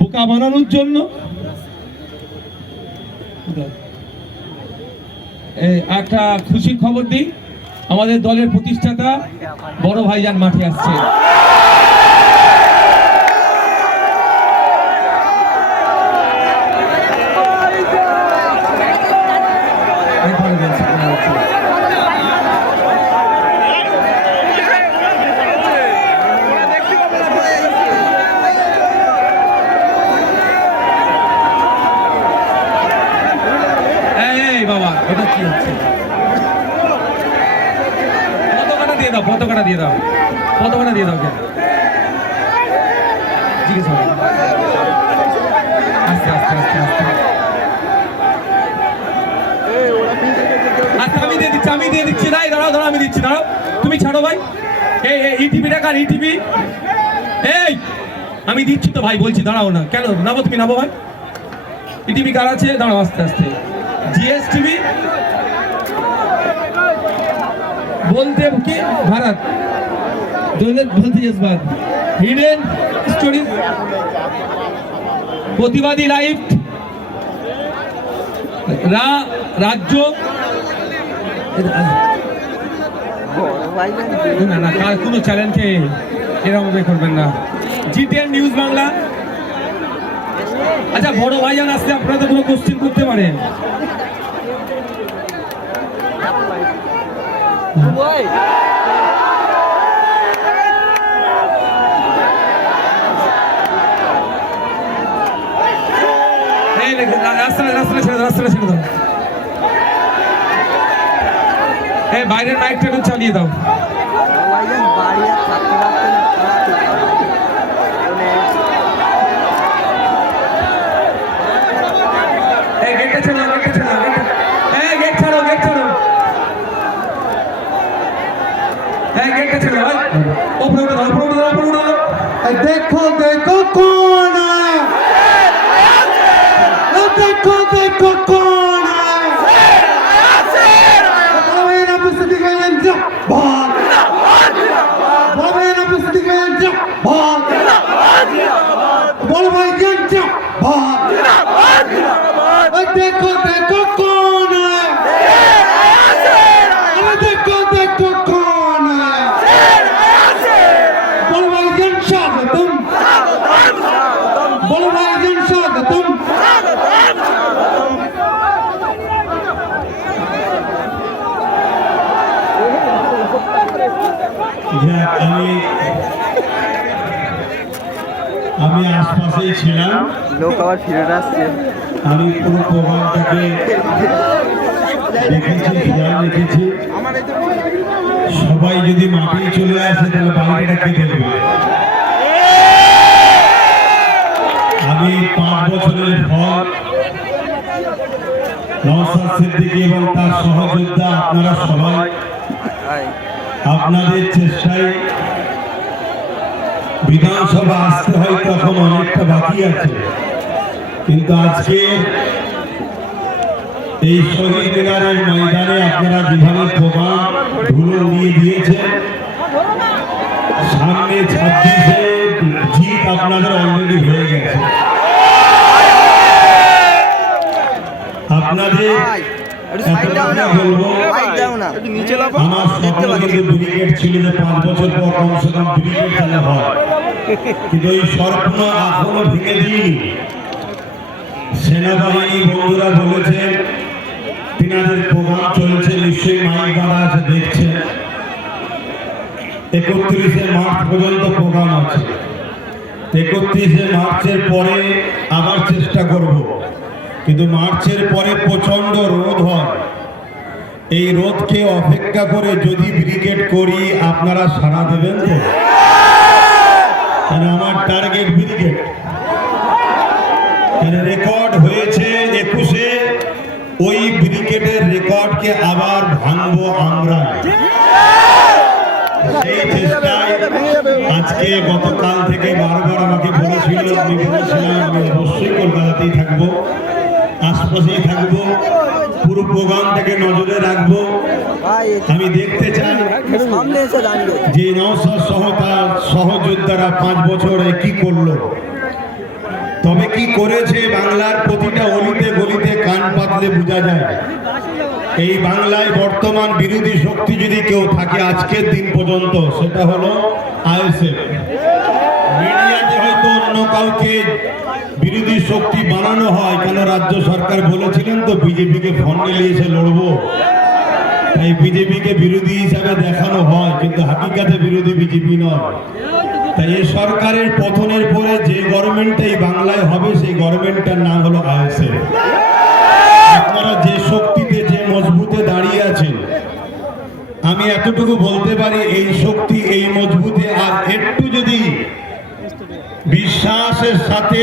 বোকা বানানোর জন্য। একটা খুশির খবর দিই। আমাদের দলের প্রতিষ্ঠাতা বড় ভাইজান মাঠে আসছে এরপরে বলছি, কোনো হচ্ছে না। এই, এই বাবা এটা কি হচ্ছে? দিয়ে দাও দিয়ে দাও। দিয়ে দাও আস্তে আমি দিয়ে দিচ্ছি, আমি দিয়ে দিচ্ছি। আমি দিচ্ছি তুমি ছাড়ো ভাই। এই ইটিভিটা কার ইটিভি এই, আমি দিচ্ছি তো ভাই, বলছি, দাঁড়াও না। কেন, নাবো তুমি, নাবো ভাই। ইটিভি কার আছে? দাঁড়াও, আস্তে আস্তে। জিএসটিভি বলতে কি ভারত দৌলত বলতে জজবাত হিডেন স্টোরি, প্রতিবাদী লাইভ রাজ্য, না না, কার কোনো চ্যালেঞ্জে এরকম ভাবে করবেন না। Zee ten news Bangla. আচ্ছা বড় ভাইজান আসলে আপনারা তো কোনো কোশ্চেন করতে পারেন এই রে, রা- রাস্তাটা রাস্তাটা ছেড়ে দাও রাস্তাটা ছেড়ে দাও এই বাইরের মাইকটা একটু চালিয়ে দাও। देखो देखो कौन है। देखो देखो कौन है। আমি আমি আশপাশেই ছিলাম। লোক আবার ফিরে আসছে। আমি পুরো প্রোগ্রামটাকে দেখেছি খেয়াল রেখেছি। সবাই যদি মাঠে চলে আসে তাহলে বাইরেটা কে দেখবে? আমি পাঁচ বছরের ফল নওসাদ সিদ্দিকী এবং তার সহযোদ্ধা আপনারা সবাই। আপনাদের চেষ্টায় বিধানসভা আসতে হয় তখন অনেকটা বাকি আছে। কিন্তু আজকে এই শহীদ মিনারের ময়দানে আপনারা যেভাবে প্রোগ্রাম ধুলো উড়িয়ে দিয়েছেন, সামনে ছাব্বিশে জিত আপনাদের অলরেডি হয়ে গেছে। আপনাদের হয়। সেনাবাহিনী বন্ধুরা তিনাদের প্রোগ্রাম চলছে নিশ্চয়ই মাইক আছে দেখছেন একত্রিশে মার্চ পর্যন্ত প্রোগ্রাম আছে। একত্রিশে মার্চের পরে আবার চেষ্টা করব। কিন্তু মার্চের পরে প্রচণ্ড রোদ হয়। এই রোদকে অপেক্ষা করে যদি ব্রিগেড করি, আপনারা সাড়া দেবেন তো? আমার টার্গেট ব্রিগেড? রেকর্ড হয়েছে একুশে? ওই ব্রিগেডের রেকর্ডকে আবার ভাঙবো আমরা। সেই চেষ্টায় আজকে গতকাল থেকে বারবার আমাকে বলেছিল, আমি বলেছিলাম, আমি অবশ্যই কলকাতাতেই থাকব। আশপাশেই থাকব পুরো প্রোগ্রাম থেকে নজরে রাখব। আমি দেখতে চাই যে নওসাদ সহ তার সহযোদ্ধারা পাঁচ বছরে কি করল। তবে কি করেছে বাংলার প্রতিটা অলিতে গলিতে কান পাতলে বোঝা যায়। এই বাংলায় বর্তমান বিরোধী শক্তি যদি কেউ থাকে আজকের দিন পর্যন্ত সেটা হলো আইএসএফ। মিডিয়াতে হয়তো অন্য কাউকে শক্তি বানানো হয়, কেন রাজ্য সরকার বলেছিলেন তো, বিজেপিকে ফোন নিয়ে এসে লড়বো। তাই বিজেপিকে বিরোধী হিসাবে দেখানো হয়, কিন্তু হাকিকাতে বিরোধী বিজেপি নয়। তাই এই সরকারের পতনের পরে যে গভর্নমেন্টটা এই বাংলায় হবে, সেই গভর্নমেন্টটার নাম হলো আইএসএফ। আপনারা যে শক্তিতে, যে মজবুতে দাঁড়িয়ে আছেন, আমি এতটুকু বলতে পারি, এই শক্তি, এই মজবুতে, আর একটু যদি বিশ্বাসের সাথে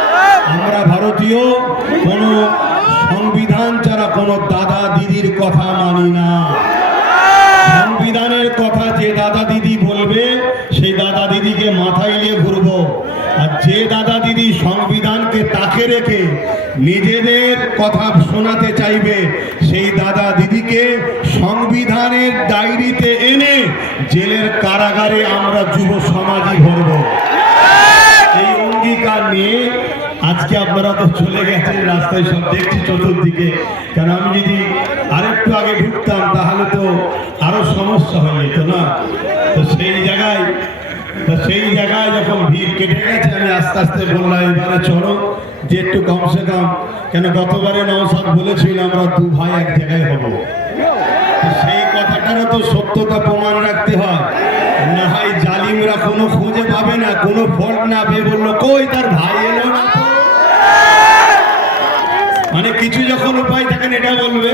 আমরা ভারতীয়, কোনো সংবিধান ছাড়া কোনো দাদা দিদির কথা মানি না। সংবিধানের কথা যে দাদা দিদি বলবে, সেই দাদা দিদিকে মাথায় নিয়ে ঘুরবো। আর যে দাদা দিদি সংবিধানকে তাকে রেখে নিজেদের কথা শোনাতে চাইবে, সেই দাদা দিদিকে সংবিধানের ডায়েরিতে এনে জেলের কারাগারে আমরা যুব সমাজই ভরবো এই অঙ্গীকার নিয়ে আজকে আপনারা চলে গেছেন রাস্তায় সব দেখছি চতুর্দিকে। কেন আমি যদি আরেকটু আগে ঢুকতাম, তাহলে তো আরও সমস্যা হয়ে যেত না? তো সেই জায়গায়, তো সেই জায়গায় যখন ভিড় কেটে গেছে, আমি আস্তে আস্তে বললাম এবারে চলো, যে একটু কমসে কম। কেন গতবারে নওসাদ বলেছিল, আমরা দু ভাই এক জায়গায় হব। সেই কথাটারও তো সত্যতা প্রমাণ রাখতে হয়। না হয় জালিমরা কোনো খুঁজে পাবে না, কোনো ফল্ট না পেয়ে বলল, কই তার ভাই এলো না তো?" মানে কিছু যখন উপায় থাকেন এটা বলবে,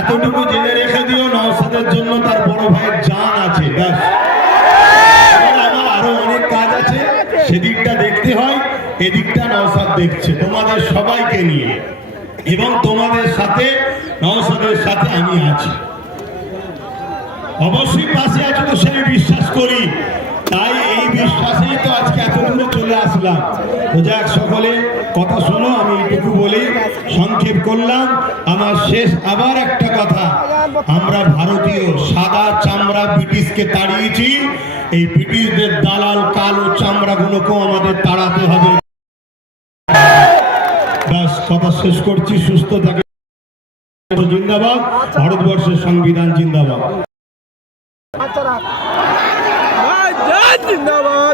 এতটুকু জেনে রেখে দিও, নওসাদের জন্য তার বড় ভাইয়ের জান আছে, ব্যাস। আমার আরও অনেক কাজ আছে, সেদিকটা দেখতে হয়, এদিকটা নওসাদ দেখছে, তোমাদের সবাইকে নিয়ে। এবং তোমাদের সাথে, নওসাদের সাথে আমি আছি। অবশ্যই পাশে আছো তো সে আমি বিশ্বাস করি। তাই এই বিশ্বাসেই তো আজকে আসলাম। যাক সকলে, কথা শোনো, আমি এইটুকু বলি, সংক্ষেপ করলাম। আমার শেষ আবার একটা কথা। আমরা ভারতীয় সাদা চামড়া ব্রিটিশকে তাড়িয়েছি। এই ব্রিটিশদের দালাল কালো চামড়াগুলোকেও আমাদের তাড়াতে হবে। কথা শেষ করছি। সুস্থ থাকে। জিন্দাবাদ। ভারতবর্ষের সংবিধান জিন্দাবাদ। জিন্দাবাদ।